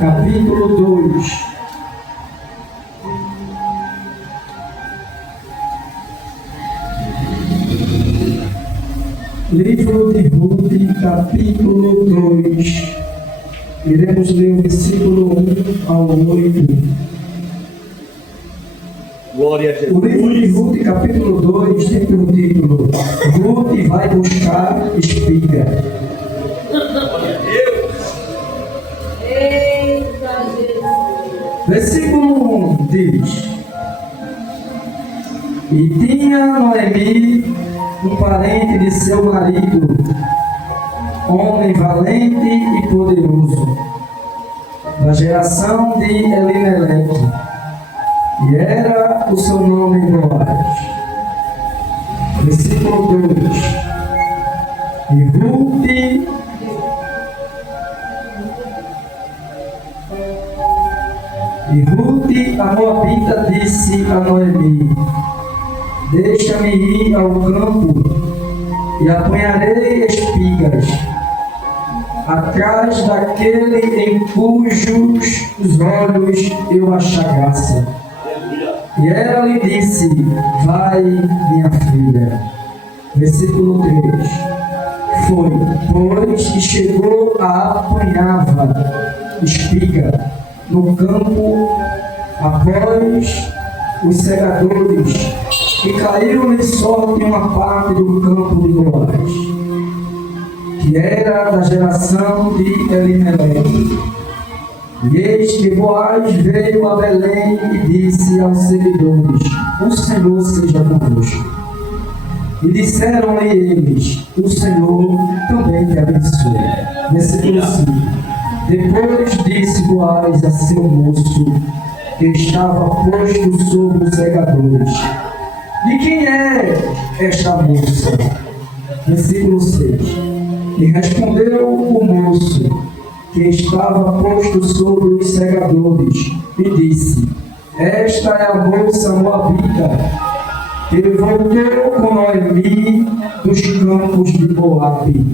capítulo 2. Livro de Ruth, capítulo 2. Iremos ler o versículo 1 ao 8. Glória a Jesus. O livro de Ruth, capítulo 2, tem por título: Ruth vai buscar espiga. Glória a Deus. Eita Jesus. Versículo 1 diz: E tinha Noemi um parente de seu marido, homem valente e poderoso, da geração de Elimeleque, e era o seu nome Boaz. Versículo 2: E Ruth, a Moabita, disse a Noemi: Deixa-me ir ao campo e apanharei espigas atrás daquele em cujos olhos eu a chagasse. E ela lhe disse: Vai, minha filha. Versículo 3: Foi, pois, e chegou a apanhava espiga no campo após os segadores, e caiu-lhe só de uma parte do campo de Boaz, que era da geração de Elimeleque. E eis que Boaz veio a Belém e disse aos seguidores: O Senhor seja convosco. E disseram-lhe eles: O Senhor também te abençoe. Versículo 5: Depois disse Boaz a seu moço, que estava posto sobre os segadores: De quem é esta moça? Versículo 6: E respondeu o moço, que estava posto sobre os segadores, e disse: Esta é a moça moabita, que voltou com Noemi dos campos de Moabe.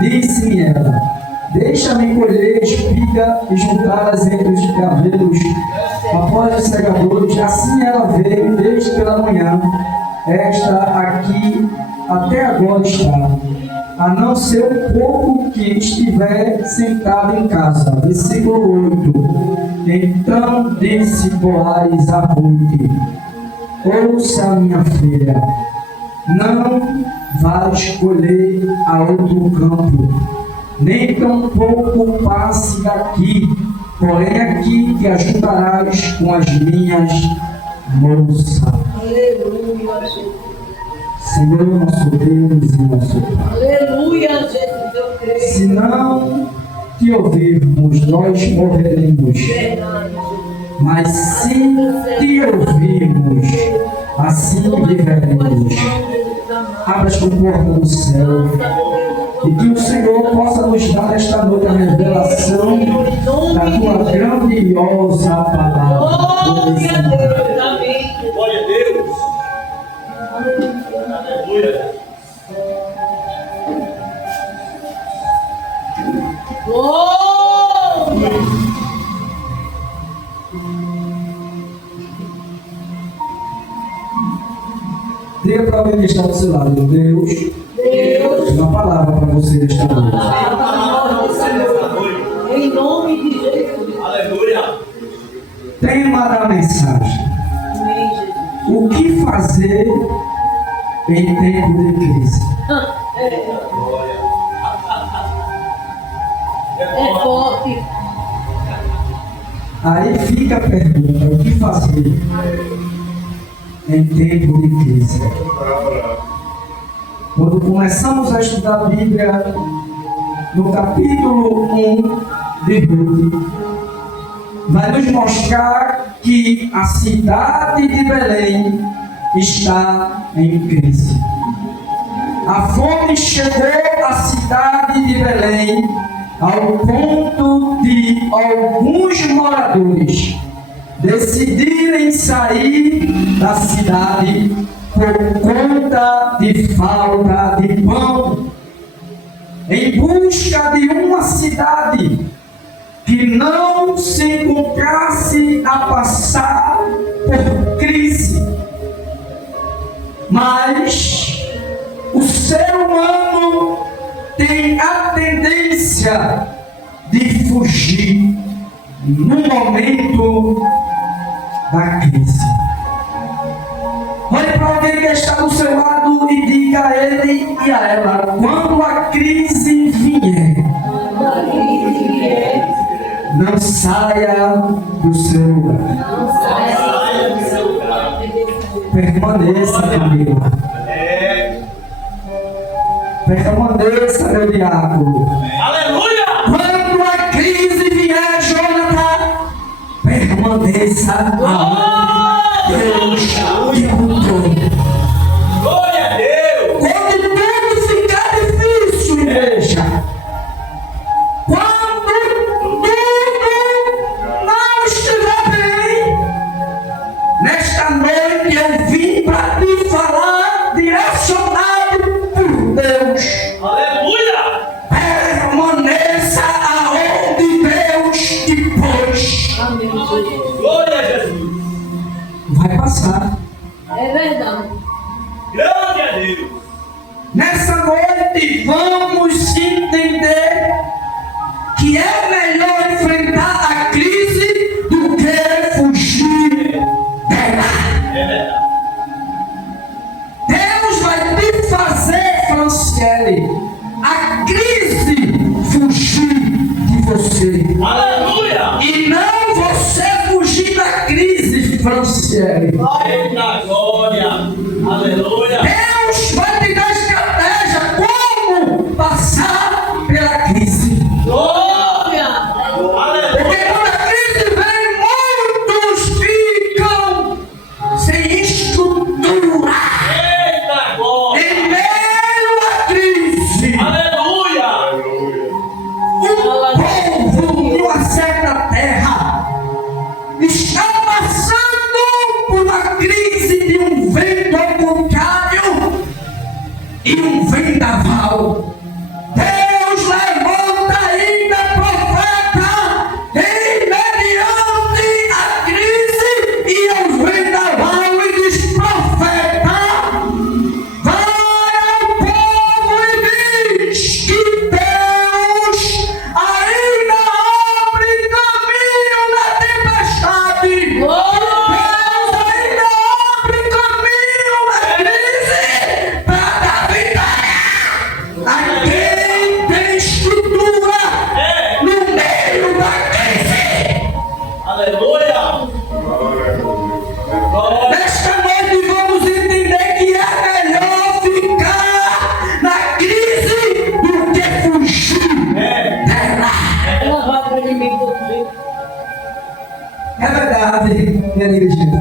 Disse-me ela: Deixa-me colher espiga e juntá-las entre os cabelos após os segadores. Assim ela veio desde pela manhã, esta aqui até agora está, a não ser um pouco que estiver sentado em casa. Versículo 8: Então disse Boaz a Ruth: Ouça, minha filha, não vais colher a outro campo, nem tampouco passe daqui, porém aqui te ajuntarás com as minhas moças. Aleluia, Jesus. Senhor, nosso Deus e nosso Pai. Aleluia, Jesus, eu creio. Se não te ouvirmos, nós morreremos. Verdade, Jesus. Mas se te ouvirmos, assim viveremos. Abra as portas do céu, e que o Senhor possa nos dar esta noite a revelação da tua grandiosa palavra. Glória a Deus, amém. Glória a Deus. Aleluia. Glória. Diga para alguém que está do seu lado: Deus tem uma palavra para você nesta noite. Em nome de Jesus. Aleluia. Tema da mensagem: Amém, Jesus. o que fazer em tempo de crise? É forte. Aí fica a pergunta: o que fazer em tempo de crise? Quando começamos a estudar a Bíblia, no capítulo 1 de Ruth, vai nos mostrar que a cidade de Belém está em crise. A fome chegou à cidade de Belém ao ponto de alguns moradores decidirem sair da cidade por conta de falta de pão, em busca de uma cidade que não se encontrasse a passar por crise. Mas o ser humano tem a tendência de fugir no momento da crise. Olhe para alguém que está do seu lado e diga a ele e a ela: quando a crise vier, não saia do seu lugar. Saia do seu lugar. Permaneça, Camila. Permaneça, meu diácono. Aleluia! Quando a crise vier, Jonathan, permaneça aonde Deus te botou. Glória a Deus! Quando tudo ficar difícil, igreja, quando tudo não estiver bem, nesta noite eu vim para te falar, direcionado por Deus. Aleluia! Permaneça aonde Deus te pôs. Amém, Jesus. Glória a Jesus! Vai passar. É verdade. Glória a Deus! Nessa noite vamos entender que é melhor enfrentar a crise do que fugir dela. É verdade. Deus vai te fazer, Franciele, a crise fugir de você. Aleluia! E não você fugir da crise, Franciele. Eita glória! Aleluia! Deus vai te dar estratégia como passar pela crise. Glória! Glória. Porque Aleluia! quando a crise vem, muitos ficam sem estrutura. Eita glória! Em meio à crise, Aleluia! o povo de uma certa terra está passando por uma crise de um vento ao contrário e um vendaval. Deus levanta ainda profeta em mediante a crise e ao vendaval e diz: profeta, vai ao povo e diz que Deus ainda abre caminho na tempestade. Deus ainda abre caminho na crise para dar vitória a quem tem estrutura no meio da crise. Aleluia! Glória! Nesta noite vamos entender que é melhor ficar na crise do que fugir dela. Ela vai para o inimigo do jeito. É verdade, minha dirigida.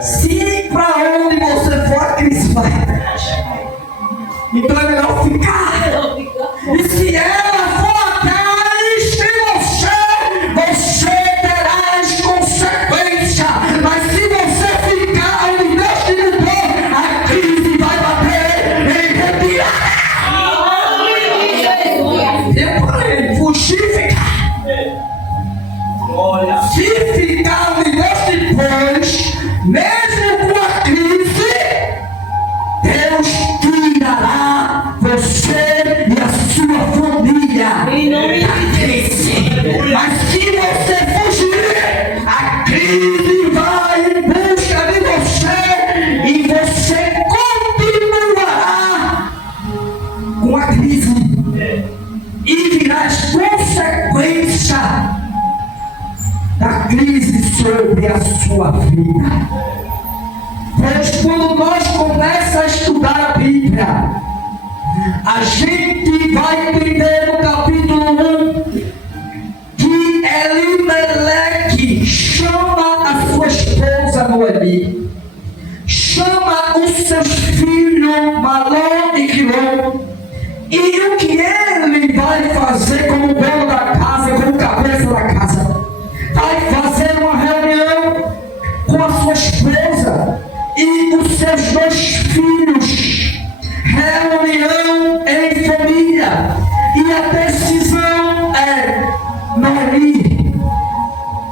Se para onde você for a crise vai, então é melhor ficar. Ela fica. E se ela for atrás de você terá as consequências. Mas se você ficar onde Deus te levou, a crise vai bater em retirada. Eu falei, fugir e ficar. Glória! Se ficar onde Deus te pôs, mesmo com a crise, Deus tirará você e a sua família Em nome da de crise. Mas se você fugir, a crise vai em busca de você e você continuará com a crise e virá as consequências da crise sobre a sua vida. Pois quando nós começamos a estudar a Bíblia, a gente vai entender no capítulo 1 que Elimeleque chama a sua esposa Noemi, chama os seus filhos Malom e Quilom, e o que ele vai fazer como dono da casa, como cabeça da casa? Vai fazer uma reunião com a sua esposa e os seus dois filhos. Reunião em família. E a decisão é: Noemi,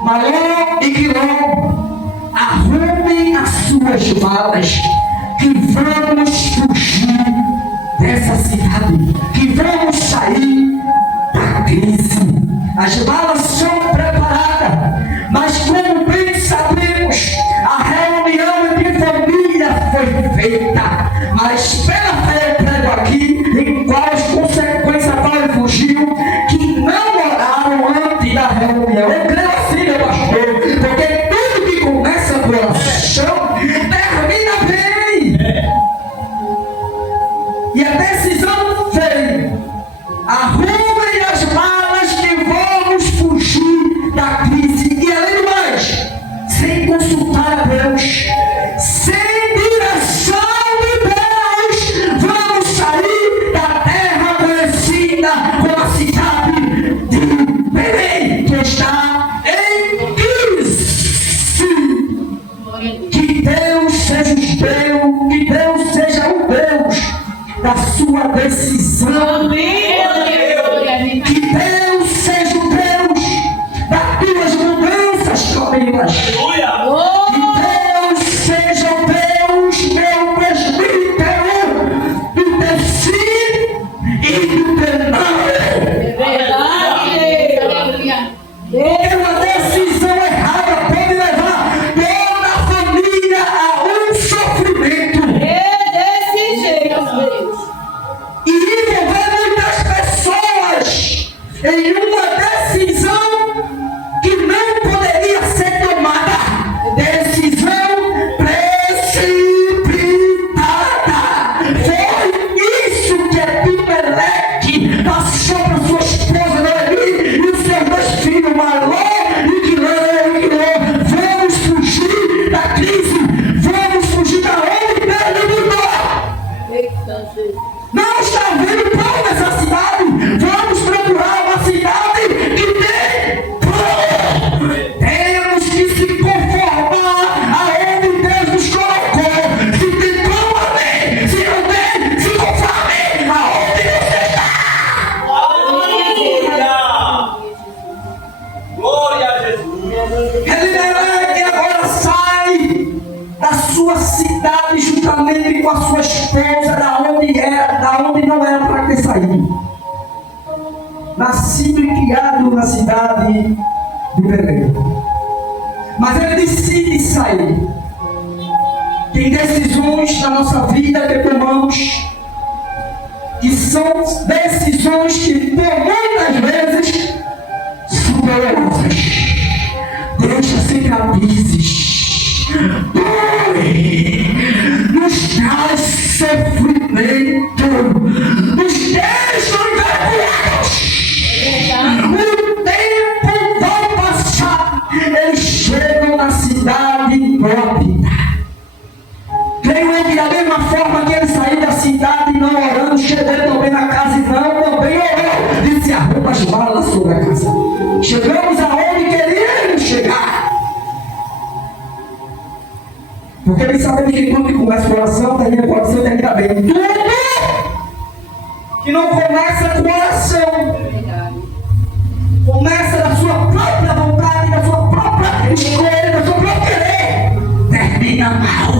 Malom e Quilom, arrumem as suas malas, que vamos fugir dessa cidade, que vamos sair da crise. As malas são preparadas, mas como bem sabemos, a reunião entre família foi feita, mas pela fé eu prego aqui, em quais consequências Paulo fugiu, que não oraram antes da reunião. Eu creio assim, meu pastor, porque tudo que começa com oração, termina bem. E a decisão veio: arrumem as malas que vamos fugir da crise. E além do mais, sem consultar a Deus, sem direção de Deus, vamos sair da terra conhecida como a cidade de Belém, que está em crise. Que Deus seja o Deus da sua decisão. Que Deus seja o Deus das tuas mudanças, Camilas. Que Deus seja o Deus, meu presbítero, do teu sim e do teu não. Porque uma decisão errada pode levar toda a família a um sofrimento e envolver muitas pessoas em uma decisão que não poderia ser tomada. Decisão precipitada. Foi isso que Abimeleque passou para sua esposa Noemi e os seus dois filhos, Malom e Quilom. Vamos fugir da crise, vamos fugir da onde Deus nos mandou. Não está vendo pão nessa cidade. Vamos procurar uma cidade que tem pão. Temos que se conformar aonde Deus nos colocou. Se tem pão, amém. Se não tem, se conforme aonde você está. Glória a Jesus. Elimelec agora sai da sua cidade juntamente com a sua esposa, da onde não era para ter saído. Nascido e criado na cidade de Belém. Mas ele decide sair. Tem decisões na nossa vida que tomamos, que são decisões que por muitas vezes são dolorosas. Deixa cicatrizes, dói, nos traz sofrimento, nos deixa envergonhados. O tempo vai passar, eles chegam na cidade própria. Creio eu que da mesma forma que ele saiu da cidade não orando, chegou também na casa e não também orou. Disse: arruma as malas sobre a casa. Chegamos aonde queríamos chegar. Porque nós sabemos que tudo que começa com oração, termina com oração, termina bem. Tudo que não começa com oração, começa da sua própria vontade, da sua própria escolha, da sua própria querer, termina mal.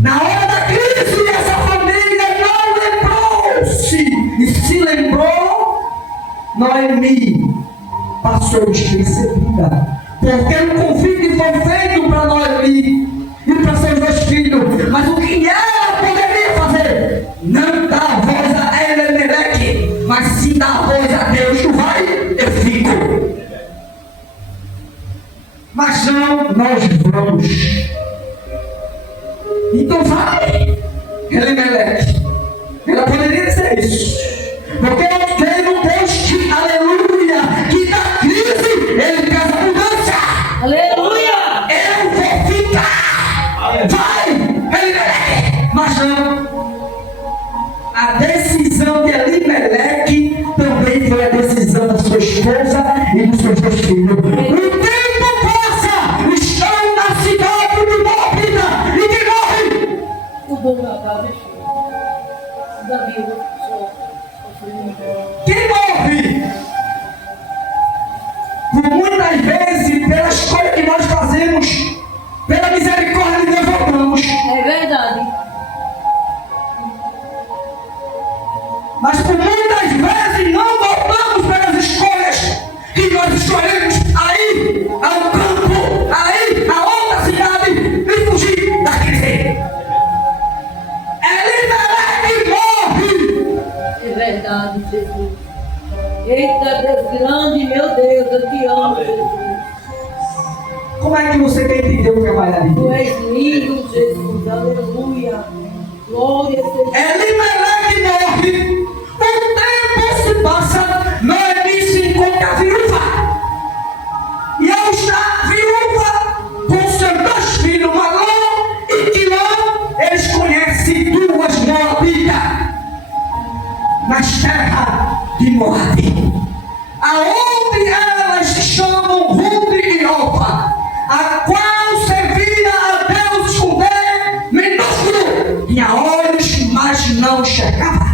Na hora da crise, essa família não lembrou-se. E se lembrou, Noemi passou despercebida. Porque o convite foi feito para Noemi e para seus dois filhos. Mas o que ela poderia fazer? Não dar voz a Elimelec, mas sim dar voz a Deus. Tu vai, eu fico. Mas não, nós vamos. Então vai, Elimelec. Ela poderia dizer isso. Porque eu creio no Deus que, aleluia, que na crise ele traz abundância. Aleluia! Eu vou ficar. Vai, Elimelec. Mas não. A decisão de Elimelec também foi a decisão da sua esposa e dos seus dois filhos. O tempo passa, estão na cidade de Mórbida e que morre. O bom da casa da vida. Quem morre? Por muitas Eita, Deus grande, meu Deus, eu te amo, Jesus. Como é que você quer entender o trabalhar de Tu Deus? és lindo, Jesus, aleluia. Glória seja. Elimelec morre, o tempo se passa, Noemi se encontra viúva. E ao estar viúva, com seus dois filhos, Malom e Quilom, eles conhecem duas Moabitas nas terras de Moabe, aonde elas se chamam Ruth e Orfa, a qual servia a Deus com Deus minúsculo, tinha olhos, mas não enxergava,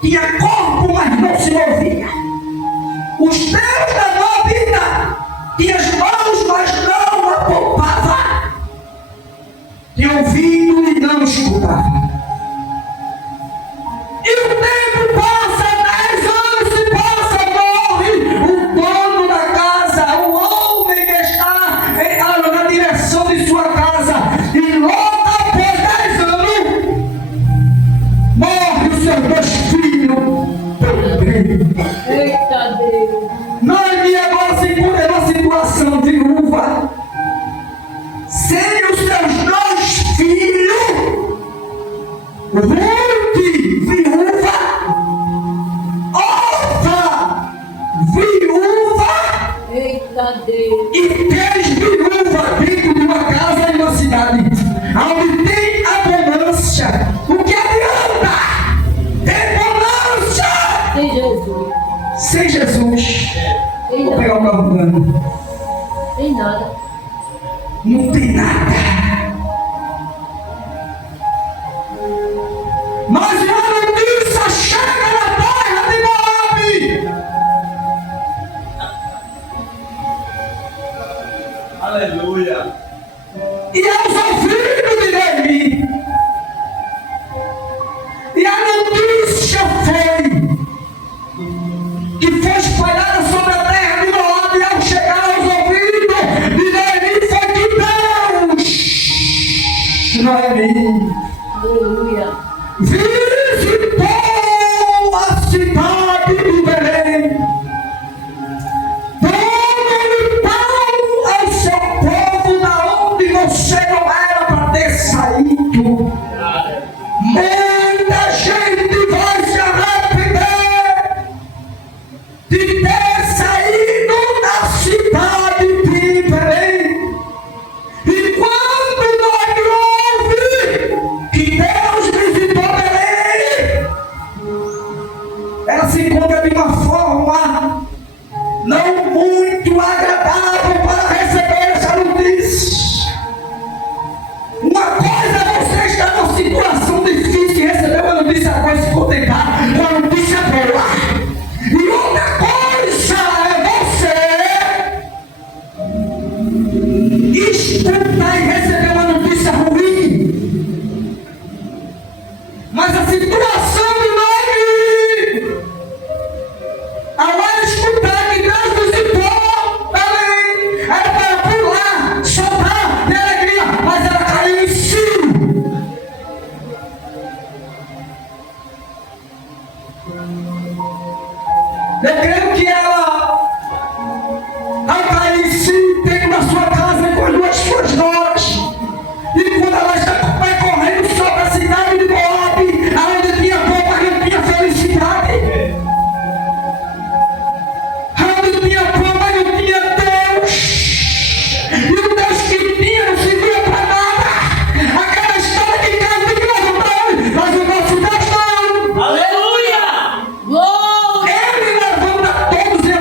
tinha corpo, mas não se movia. Os deuses da Moabita tinham as mãos, mas não apalpava, tinha ouvido e não escutava. E o tempo passa, 10 anos se passa, morre o dono da casa, o homem que está na direção de sua casa. E logo após 10 anos, morre os seus dois filhos também. Eita, Deus. Noemi agora se encontra numa situação de viúva, sem os seus dois filhos. Ruth, viúva, Orfa, viúva, Eita, Deus. e 3 viúvas dentro de uma casa em uma cidade onde tem abundância. O que adianta ter abundância Sem Jesus. sem Jesus? Sem Vou pegar nada. o carro dando. Sem nada. Não tem nada. Mas uma notícia chega na terra de Moabe. Aleluia. E aos ouvidos de Noemi. E a notícia foi espalhada sobre a terra de Moabe. E ao chegar aos ouvidos de Noemi foi que Deus, Noemi, Aleluia. visitou a cidade de Belém, dando pão ao seu povo, da onde você não era para ter saído. Muita gente vai se arrepender de ter saído da cidade de Belém. E quando nós ouvimos que Deus visitou Belém, ela se encontra de uma forma não muito agradável para receber essa notícia. Uma coisa é você estar numa situação difícil e receber uma notícia para se contentar com a notícia boa. E outra coisa é você escutar e receber uma notícia ruim. Mas a situação de Noemi, ao ela escutar que Deus visitou Belém, era para pular, soltar de alegria, mas ela caiu em si. Eu creio que ela, ao cair em si, tem na sua casa com as duas suas noras. E quando ela está percorrendo sobre a cidade de Moabe, aonde tinha pão, mas não tinha felicidade. Aonde tinha pão, mas não tinha Deus. E o Deus que tinha não servia para nada. Aquela história de casa tem que levantar, mas o nosso Deus não. Aleluia. Glória. Ele levanta todos e a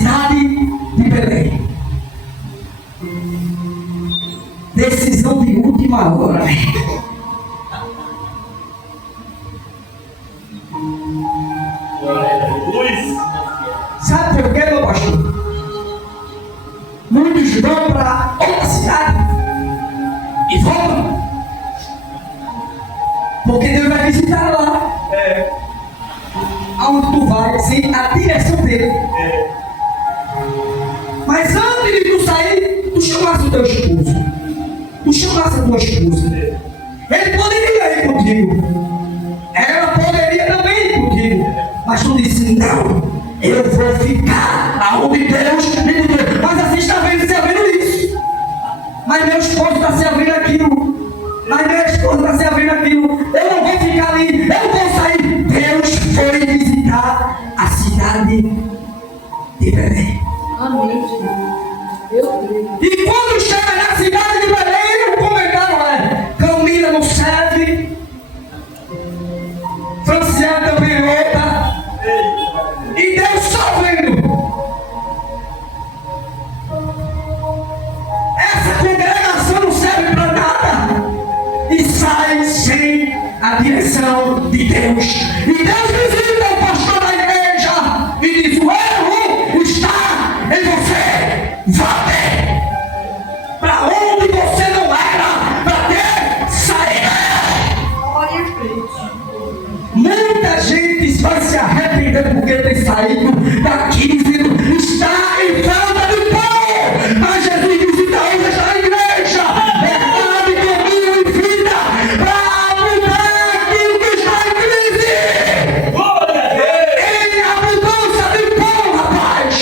cidade de Belém. Decisão de última hora. Sabe por quê, meu pastor? Muitos vão para outra cidade e voltam. Porque Deus vai visitar lá. Aonde tu vai, sem a direção dele. Mas antes de tu sair, tu chamasse o teu esposo. Tu chamasse a tua esposa. Ele poderia ir contigo. Ela poderia também ir contigo. Mas tu disse, não, eu vou ficar aonde Deus me botou. Mas assim está vendo, se havendo isso. Mas meu esposo está se abrindo aquilo. Mas minha esposa está se abrindo aquilo. Eu não vou ficar ali, eu vou sair. Deus foi visitar a cidade de Belém. Amém, Jesus. Eu creio. E quando chega na cidade de Belém, o comentário é: Camila não serve, Franciane também outra, e Deus só vendo. Essa congregação não serve para nada e sai sem a direção de Deus. E Deus visita o pastor da igreja e diz: o erro está em você. Volte para onde você não era para ter saído. Olha a frente. Muita gente vai se arrepender porque tem saído daqui dizendo: está em falta de pão. Mas Jesus visita hoje esta igreja, verdade, caminho e vida, para mudar aquilo que está em crise. Em abundância de pão, rapaz.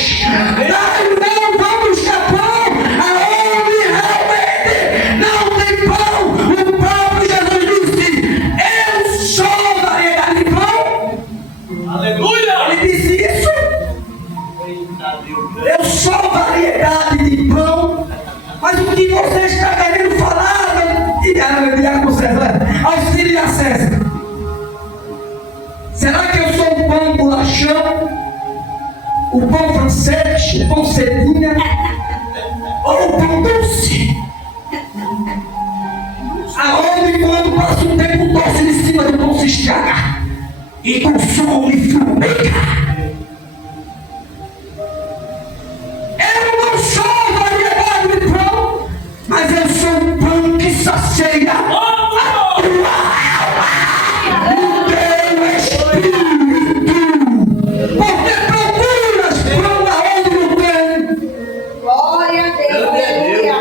Nós não vamos ter pão aonde realmente não tem pão. O próprio Jesus disse: eu sou variedade de pão. Aleluia! Ele disse isso. Eu sou variedade de pão. Mas o que você está querendo falar, Diácono César? Auxilia César. Será que eu sou um pão bolachão? O pão francês? O pão cedinha? Ou o pão doce? Aonde quando passa um tempo doce em cima do pão se estraga e consome formiga? Eu não sou variedade de pão, mas eu sou um pão que sacia a tua alma, o teu espírito. Porque procuras pão aonde não tem. Glória a Deus. Aleluia.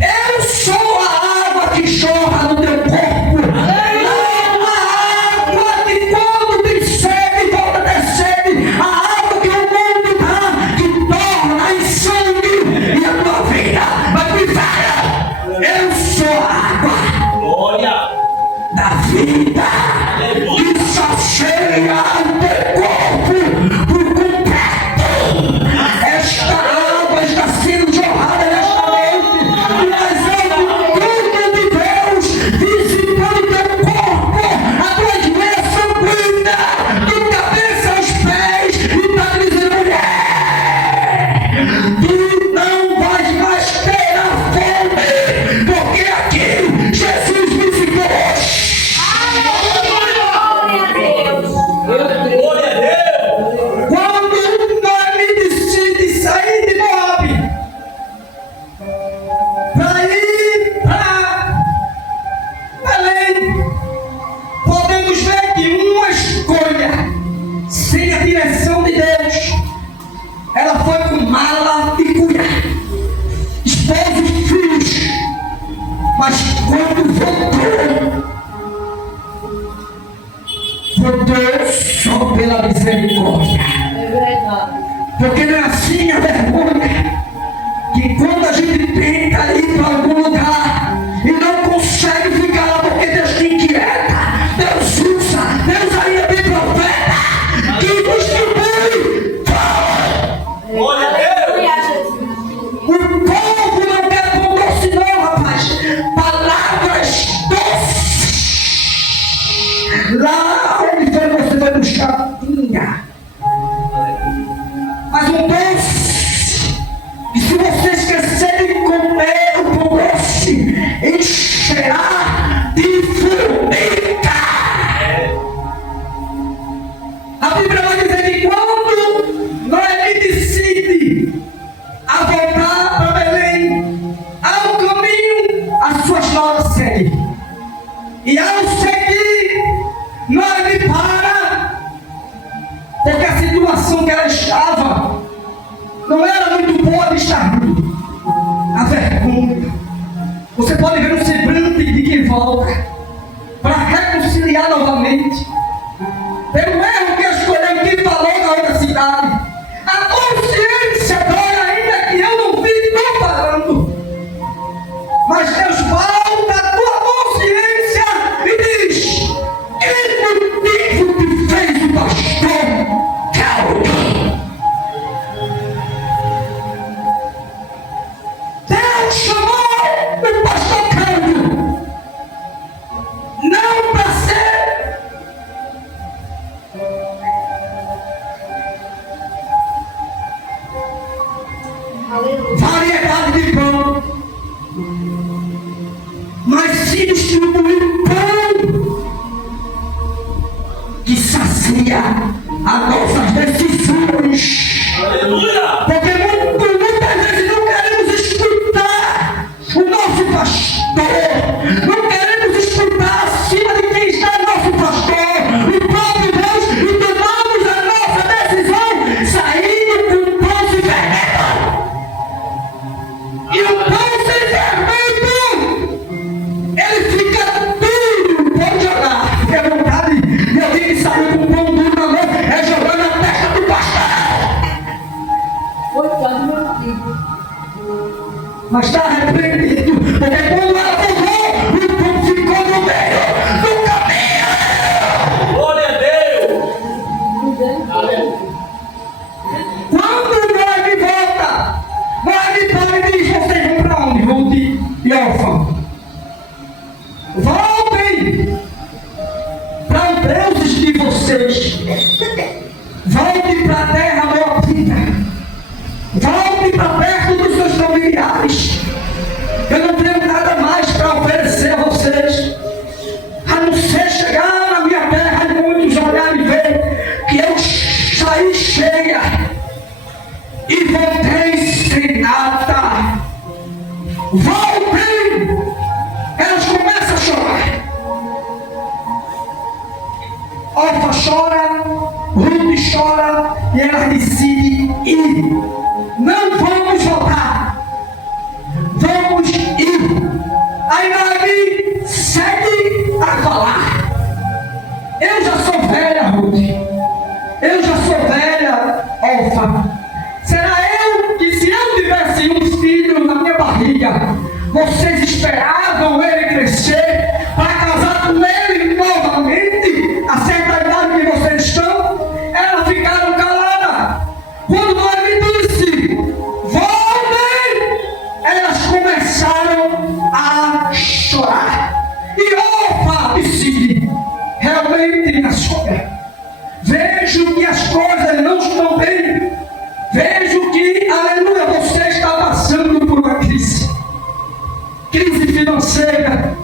Eu sou a água que jorra no teu corpo. Não a água que quando tem sede volta a ter sede. A água que o mundo dá, que torna em sangue e a tua vida vai pro inferno. Eu sou a água Glória! da vida que sacia o teu corpo por completo. Esta água está sendo jorrada nesta noite, mas é o culto de Deus visitando teu corpo, a tua veia sanguínea, do cabeça aos pés, e está dizendo: mulher, tu não vais mais ter a fome, porque aqui Jesus visitou hoje. Glória a Deus. Eu creio. Glória a Deus! Quando Noemi decide sair de Moabe para ir para Belém, podemos ver que uma escolha sem a direção de Deus, ela foi com mala e cuia, esposa e filhos, mas quando voltou só pela misericórdia. É verdade. Porque não é assim a vergonha, que quando a gente tenta ir para algum lugar e não consegue ficar lá porque Deus te inquieta, Deus usa, Deus ainda tem profeta que distribui pão. Glória a Deus! Aleluia, Jesus. O povo não quer pão doce não, rapaz. Palavras doces. Lá onde foi você vai buscar pinga. Mas o doce encherá de formiga. A Bíblia vai dizer que quando Noemi decide a voltar para Belém, há um caminho, as suas noras seguem. E ao seguir, Noemi para, porque a situação que ela estava não era muito boa de estar junto. A vergonha. Você pode ver o semblante de quem volta para reconciliar novamente. Pelo erro que escolheu quem falou na outra cidade. A consciência dói ainda que eu não vi tu falando. Mas Deus volta a tua consciência e diz: que motivo te fez o pastor Caldo? Deus chamou o pastor Caldo não para ser variedade de pão, mas se distribui pão que sacia as nossas decisões. Aleluia! Porque muitas vezes não queremos escutar o nosso pastor, não queremos escutar acima de quem está nosso pastor, o próprio Deus, e tomamos a nossa decisão saindo com pão sem fermento. E o pão sem fermento, ele fica duro, pode jogar, fica à vontade. E alguém que saiu com pão duro na mão é jogar na testa do pastor. Coitado do meu filho. Mas está arrependido, porque quando ela voltou, o pão ficou no meio do caminho. Glória a Deus! Aleluia. Quando Noemi volta, Noemi para e diz: vocês vão para onde? Ruth e Orfa. Voltem para os deuses de vocês. Voltem para a terra moabita. Volte para perto dos seus familiares. Eu não tenho nada mais para oferecer a vocês, a não ser chegar na minha terra e muitos olharem e ver que eu saí cheia e voltei sem nada. Voltem! Elas começam a chorar. Orfa chora, Ruth chora e elas decidem ir. Não vamos voltar, vamos ir. Aí Noemi segue a falar: eu já sou velha, Ruth, eu já sou velha, Orfa. Será eu que, se eu tivesse um filho na minha barriga, vocês esperavam ele crescer para casar com ele novamente, a certa idade que vocês estão? Elas ficaram caladas. Quando Noemi disse: voltem, elas começaram a chorar. E Orfa decide: realmente, minha sogra, vejo que as coisas não estão bem. Vejo que, aleluia, você está passando por uma crise. Crise financeira,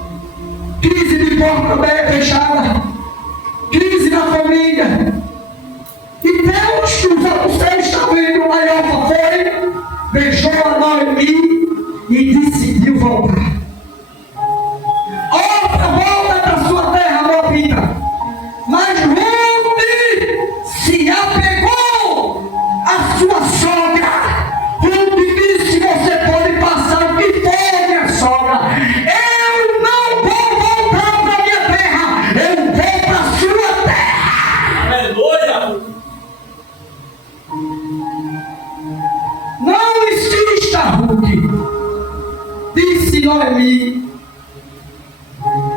crise de porta fechada, crise na família. E Deus, você está vendo, aí Orfa foi, beijou a Noemi e decidiu voltar. Orfa volta para sua terra moabita, mas Ruth se apegou à sua sogra. Ruth disse: você pode passar o que for, minha sogra, eu não vou voltar para minha terra, eu vou para a sua terra. Aleluia! Não insista, Ruth, disse Noemi.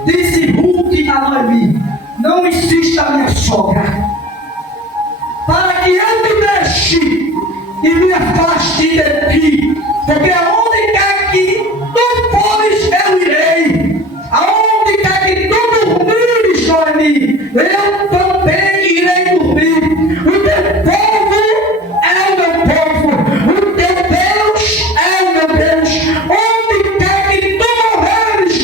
Disse Ruth a Noemi: não insista, minha sogra, para que eu te deixe e me afaste de ti, porque aonde quer que tu fores, eu irei. Aonde quer que tu dormires, Noemi, eu também irei dormir. O teu povo é o meu povo, o teu Deus é o meu Deus. Onde quer que tu morreres,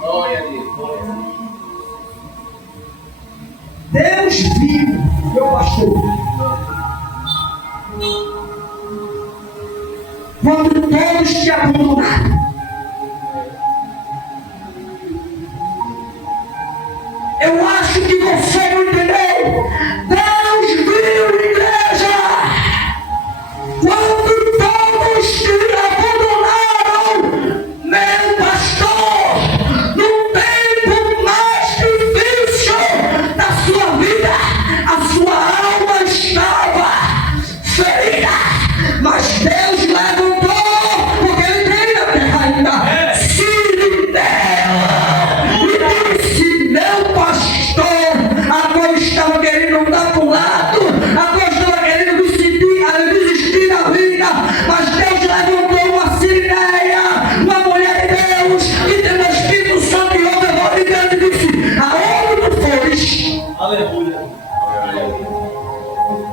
Glória a Deus. Deus viu, meu pastor. Quando todos te abandonaram. Eu acho que você não entendeu. Deus viu, igreja. Quando todos te abandonaram, meu pastor, num tempo mais difícil da sua vida, a sua alma estava ferida, mas Deus levantou, porque Ele tem na terra ainda, se lhe deu, e disse: meu pastor, agora estava querendo andar para um lado, agora estava querendo desistir da vida, mas Deus levantou uma Sirineia, uma mulher de Deus, que tem o Espírito Santo e ouve a voz de Deus e disse: aonde tu fores, Aleluia.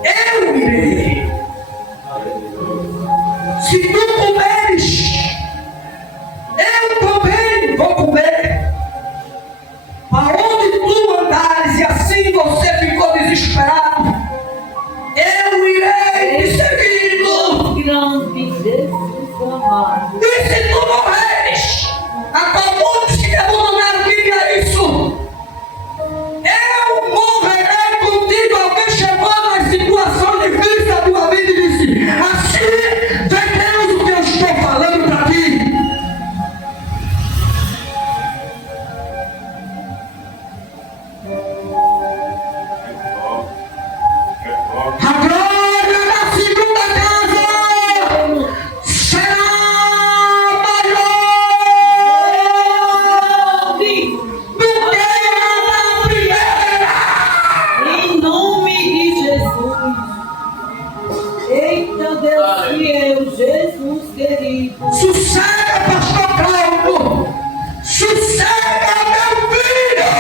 eu irei. Se tu comeres, eu também vou comer. Para onde tu andares, e assim você ficou desesperado, eu irei te seguindo. Grande Jesus amado. E se tu morreres, até muitos que te abandonaram, queria isso. Eu morrerei contigo. Alguém chegou nas situações difíceis da tua vida e disse: assim, vê Deus o que eu estou falando para ti. A glória da segunda casa será maior do que a da primeira. Em nome de Jesus. Eita Deus fiel, Jesus querido. Sossega, pastor Cláudio. Sossega, meu filho.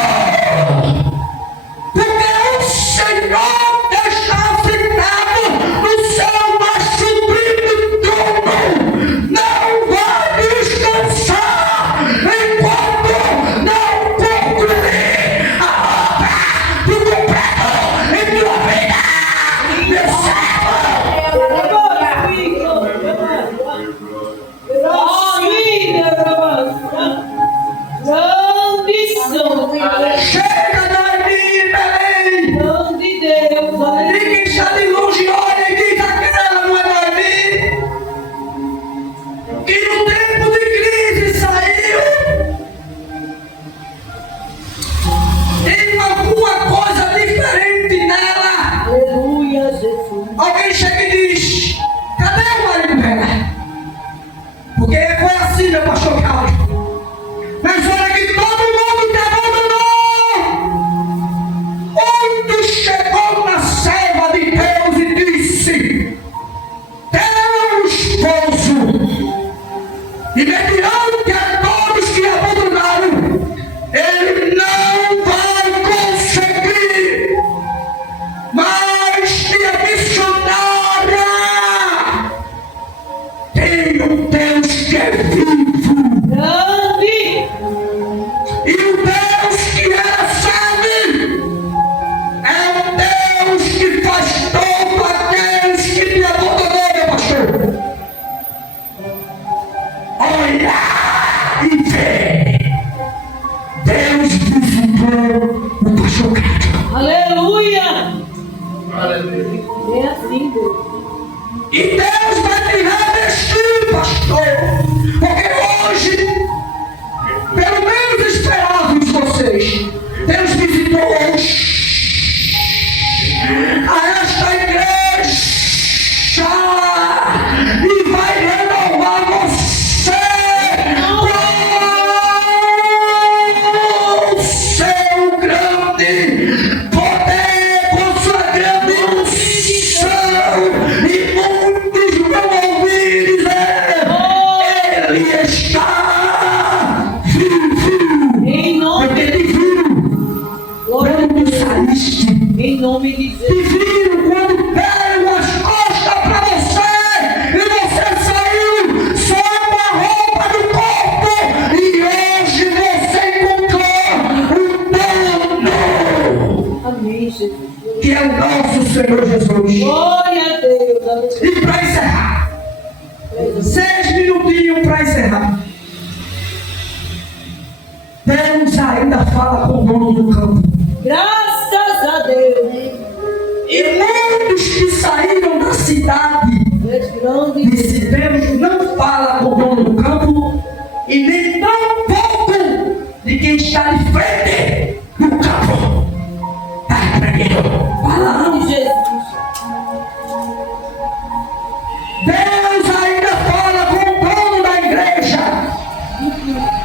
Porque o Senhor está sentado no seu mais sublime trono. Não vai descansar enquanto não concluir a obra do completo em tua vida. Meu servo. Chega daí, Belém. Grande Deus, E quem está de longe olha e diz: aquela não é Noemi, que no tempo de crise saiu. Tem alguma coisa diferente nela. aleluia, Jesus. Alguém chega e diz: cadê o marido dela? Porque foi assim, meu pastor Cláudio. Mas olha que todo mundo te abandonou. Onde chegou na serva de Deus e disse: teu esposo, e mediante a todos que abandonaram, ele não vai conseguir mais te adicionar. Tem um Deus que é vivo. Grande. E o Deus que era serve é o Deus que faz todo aqueles que te abandonou, meu pastor. Olha e vê. Deus visitou o pastor Cláudio. Aleluia. Aleluia. É assim, Deus. E Deus vai te revestir, pastor. Porque hoje, pelo menos esperávamos vocês, Deus visitou hoje a esta igreja e vai renovar você com o seu grande poder, com sua grande unção. E muitos vão ouvir dizer: ele está vivo. Em nome, Porque te viram glória a quando tu Deus. saíste. Em nome de Te Jesus. viram quando deram as costas para você e você saiu só com a roupa do corpo. Jesus. que é o nosso Senhor Jesus. Glória a Deus. Aleluia. E para encerrar, 6 minutinhos para encerrar. Deus ainda fala com o dono do campo. Graças a Deus. E muitos que saíram da cidade, És grande. disse Deus não fala com o dono do campo e nem tão pouco de quem está de frente do campo. Está repreendido. Fala. Em Jesus. Deus ainda fala com o dono da igreja.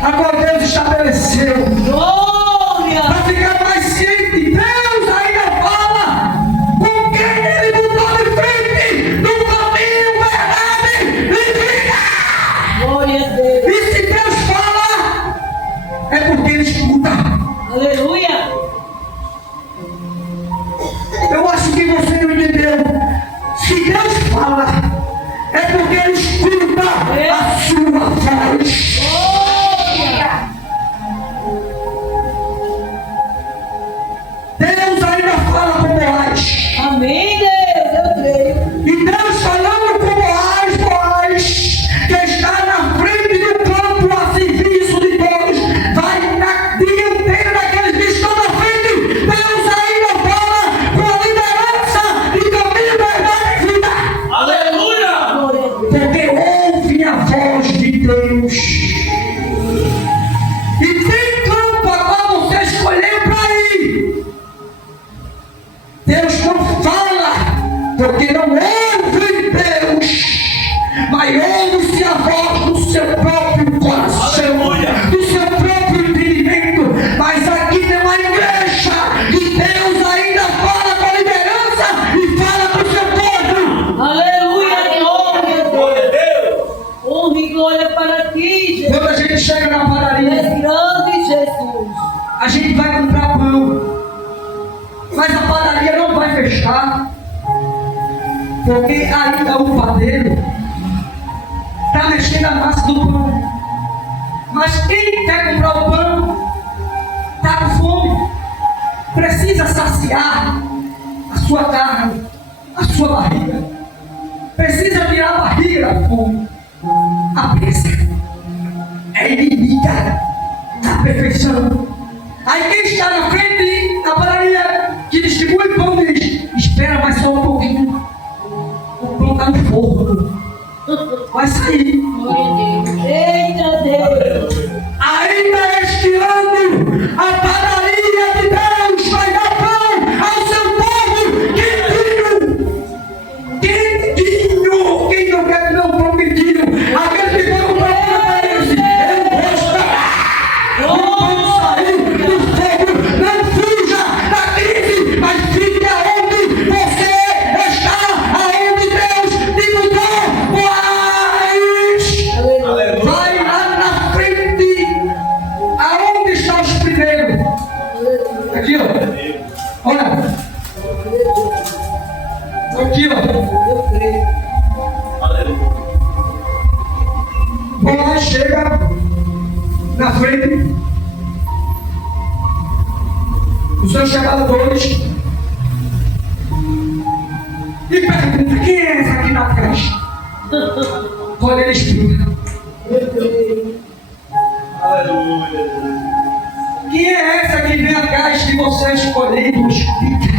Agora Deus estabeleceu. Glória. Para ficar mais ciente, Deus ainda fala com quem Ele botou de frente no caminho, verdade e vida. Glória a Deus. E se Deus fala, é porque Ele escuta. Aleluia. Eu acho que você não entendeu. Se Deus fala, é porque Ele escuta a sua voz. Glória. Deus ainda fala com Boaz. Amém, Deus. Eu creio. E Deus falando com Boaz, Boaz, que está na frente do campo a serviço de todos, vai na dianteira daqueles que estão na frente. Deus ainda fala com a liderança de caminho, verdade e vida. Aleluia! Glória a Deus. Porque ouve a voz de Deus. E tem campo a qual você escolheu para ir. Deus não fala, porque não ouve Deus, mas ouve-se a voz do seu próprio coração, Aleluia. do seu próprio entendimento. Mas aqui tem uma igreja que Deus ainda fala com a liderança e fala com o seu povo. Aleluia. Glória a Deus. Glória a Deus! Honra e glória para ti, Jesus. Quando a gente chega na És padaria, grande, Jesus. a gente vai comprar pão, mas a padaria não vai fechar, porque ainda o padeiro está mexendo a massa do pão. Mas quem quer comprar o pão está com fome, precisa saciar a sua carne, a sua barriga, precisa tirar a barriga da fome. A pressa é inimiga da perfeição. Aí quem está na frente da padaria que distribui pão diz: espera mais só um pouquinho, o pão está no forno, vai sair. Glória a Deus. Eita Deus. Ainda este ano a padaria de Deus vai dar pão ao seu povo quentinho, quentinho. Quem não quer comer um pão quentinho, aquele que vai comprar pão para eles, eu gosto. O pão saiu do fogo, não fuja da crise, mas fique aonde você está, aonde Deus te mudou. Mas Aleluia. vai lá na frente, aonde estão os primeiros? Aqui, ó. Olha, aqui, ó. Eu creio. Aleluia! Boaz chega na frente, os seus trabalhadores, e pergunta: quem é essa aqui na caixa? Quando ele explica: Eu creio. Aleluia! quem é essa que vem a caixa que você escolheu? Explica.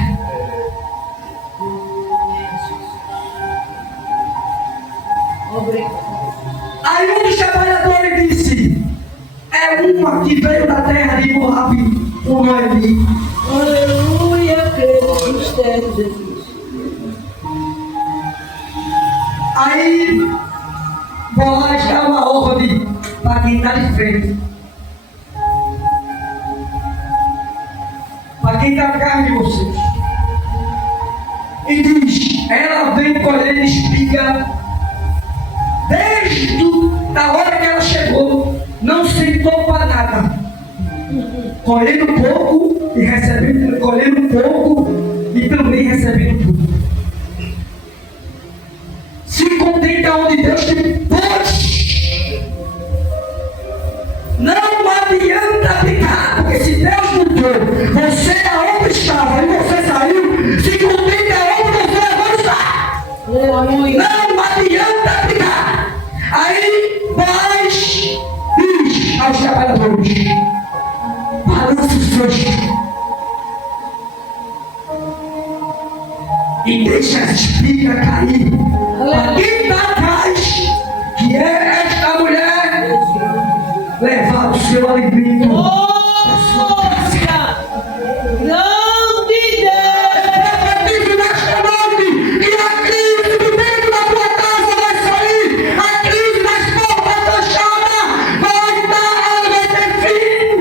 Obrigado. Aí um dos trabalhadores disse: é uma que veio da terra de Moabe, o Noemi. Aleluia. Creio no mistério, Jesus. Aí Boaz dá uma ordem para quem está de frente, para quem está atrás de vocês, e diz: ela vem colhendo espiga desde a hora que ela chegou, não sentou para nada, colhendo pouco e recebendo, colhendo pouco e também recebendo tudo. Se contenta onde Deus te pôs. Não adianta ficar, porque se Deus mudou você aonde estava e você saiu, Aleluia. Não adianta brigar. Aí, paz diz aos trabalhadores: balança o cesto e deixa as espigas cair. Quem está atrás, que é esta mulher, levar o seu alimento. Força! Não te dê! Profetizo nesta noite que a crise de dentro da tua casa vai sair, a crise das portas fechadas vai ter fim.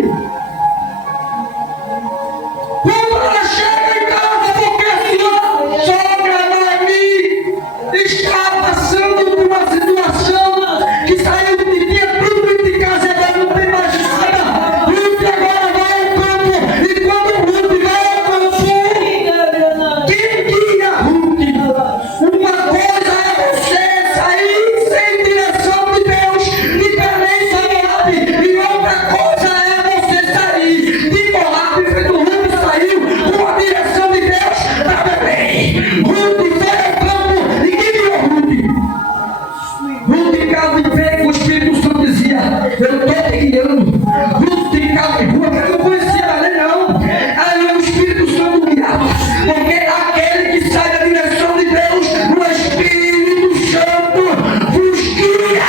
Quando ela chega em casa, porque a sua sogra Noemi está passando por uma situação que saiu de dia tudo de casa e agora não tem mais nada. Ruth agora vai ao campo, e quando Ruth vai ao campo, quem guia Ruth? Uma coisa é você sair sem direção de Deus e também Moabe, e outra coisa é você sair de Moabe, feito Ruth saiu com a direção de Deus para bem. Ruth foi ao campo, ninguém viu Ruth. Ruth ficava em pé com o Espírito Santo dizia: eu estou te guiando. Ruth ficava em rua, que eu não conhecia ali não. Aí o Espírito Santo guiava, porque aquele que sai da direção de Deus, o Espírito Santo vos guia.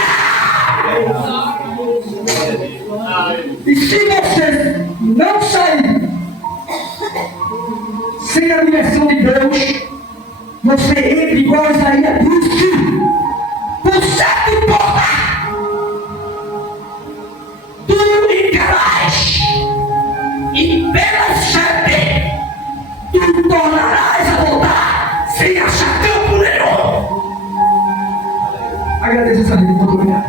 E se você não sair sem a direção de Deus, você entra igual Isaías disse, por sete portas tu entrarás, e pelas sete tu tornarás a voltar sem achar campo nenhum. Agradeço essa vida, muito obrigado.